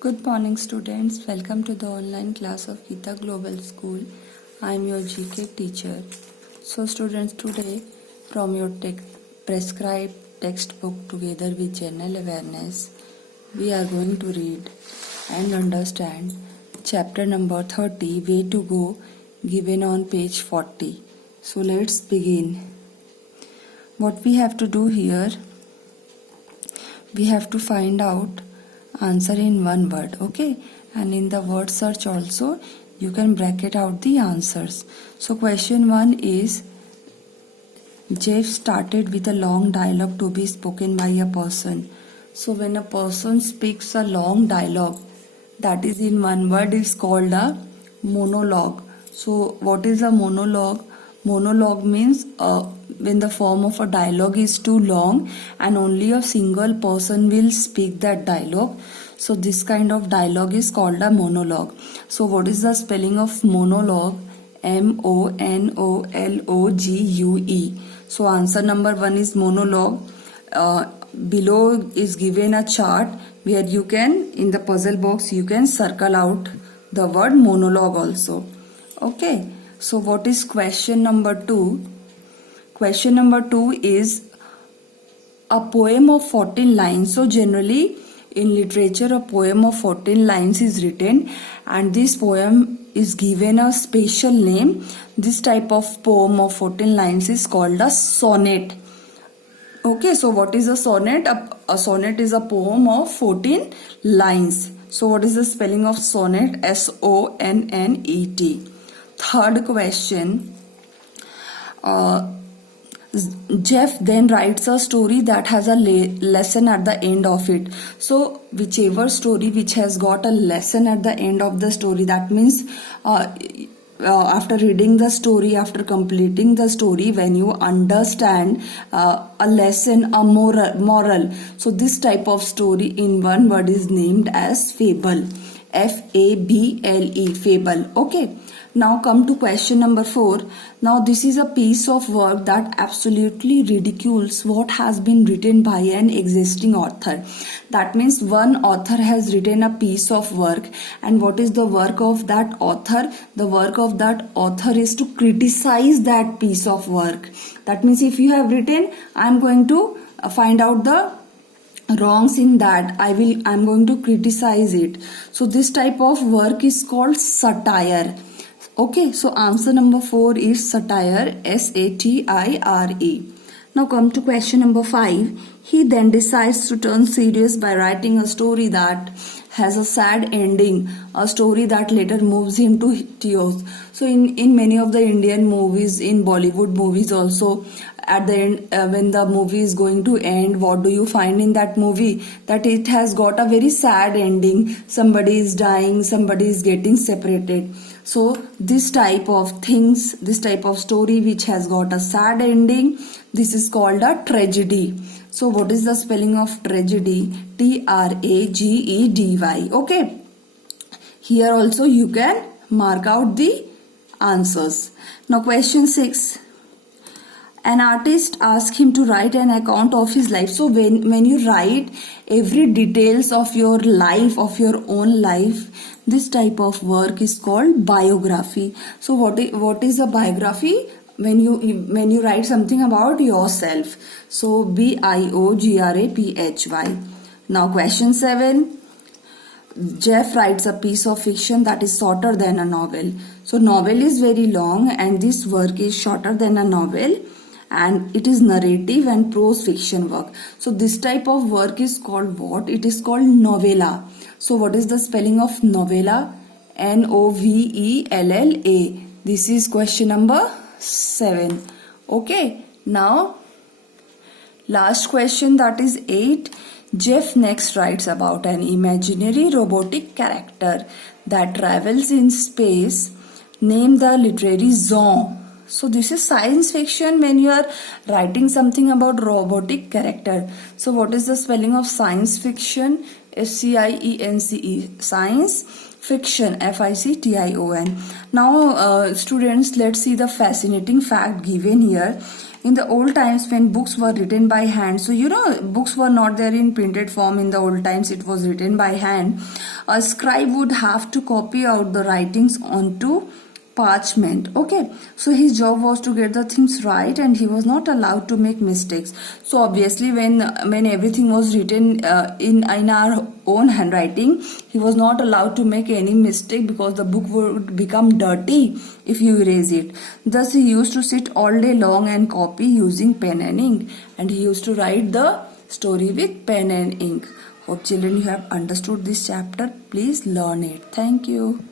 Good morning, students. Welcome to the online class of Gita Global School. I am your GK teacher. So, students, today from your prescribed textbook together with general awareness, we are going to read and understand chapter number 30, Way to Go, given on page 40. So, let's begin. What we have to do here, we have to find out answer in one word, okay, and in the word search also you can bracket out the answers. So question 1 is, Jeff started with a long dialogue to be spoken by a person. So when a person speaks a long dialogue that is in one word is called a monologue. So what is a monologue? Monologue means when the form of a dialogue is too long and only a single person will speak that dialogue. So this kind of dialogue is called a monologue. So what is the spelling of monologue? MONOLOGUE. So answer number 1 is monologue. Below is given a chart where you can, in the puzzle box, you can circle out the word monologue also. Okay. So what is question number 2? Question number 2 is a poem of 14 lines. So generally in literature a poem of 14 lines is written and this poem is given a special name. This type of poem of 14 lines is called a sonnet. Okay, so what is a sonnet? A sonnet is a poem of 14 lines. So what is the spelling of sonnet? SONNET. Third question, Jeff then writes a story that has a lesson at the end of it. So whichever story which has got a lesson at the end of the story, that means after reading the story, after completing the story, when you understand a lesson, a moral. So this type of story in one word is named as fable. FABLE, fable. Okay. Now come to question number 4. Now this is a piece of work that absolutely ridicules what has been written by an existing author. That means one author has written a piece of work, and what is the work of that author? The work of that author is to criticize that piece of work. That means if you have written, I am going to find out the wrongs in that, I'm going to criticize it. So this type of work is called satire. Okay, so answer number 4 is satire, SATIRE. Now come to question number 5. He then decides to turn serious by writing a story that has a sad ending, a story that later moves him to tears. So in many of the Indian movies, in Bollywood movies also, at the end, when the movie is going to end, what do you find in that movie? That it has got a very sad ending. Somebody is dying, somebody is getting separated. So this type of things, this type of story which has got a sad ending, this is called a tragedy. So what is the spelling of tragedy? TRAGEDY. Okay. Here also you can mark out the answers. Now question 6. An artist asks him to write an account of his life. So when you write every details of your life, of your own life, this type of work is called biography. So what is a biography? When you write something about yourself. So BIOGRAPHY. Now question 7. Jeff writes a piece of fiction that is shorter than a novel. So novel is very long and this work is shorter than a novel, and it is narrative and prose fiction work. So this type of work is called what? It is called novella. So what is the spelling of novella? NOVELLA. This is question number 7. Okay. Now last question, that is 8. Jeff next writes about an imaginary robotic character that travels in space. Name the literary genre. So this is science fiction when you are writing something about robotic character. So what is the spelling of science fiction? SCIENCE. Science fiction, FICTION. Now students, let's see the fascinating fact given here. In the old times when books were written by hand, so books were not there in printed form. In the old times it was written by hand. A scribe would have to copy out the writings onto parchment. Okay, so his job was to get the things right, and he was not allowed to make mistakes. So obviously when everything was written in our own handwriting, he was not allowed to make any mistake, because the book would become dirty if you erase it. Thus he used to sit all day long and copy using pen and ink, and he used to write the story with pen and ink. Hope children you have understood this chapter. Please learn it. Thank you.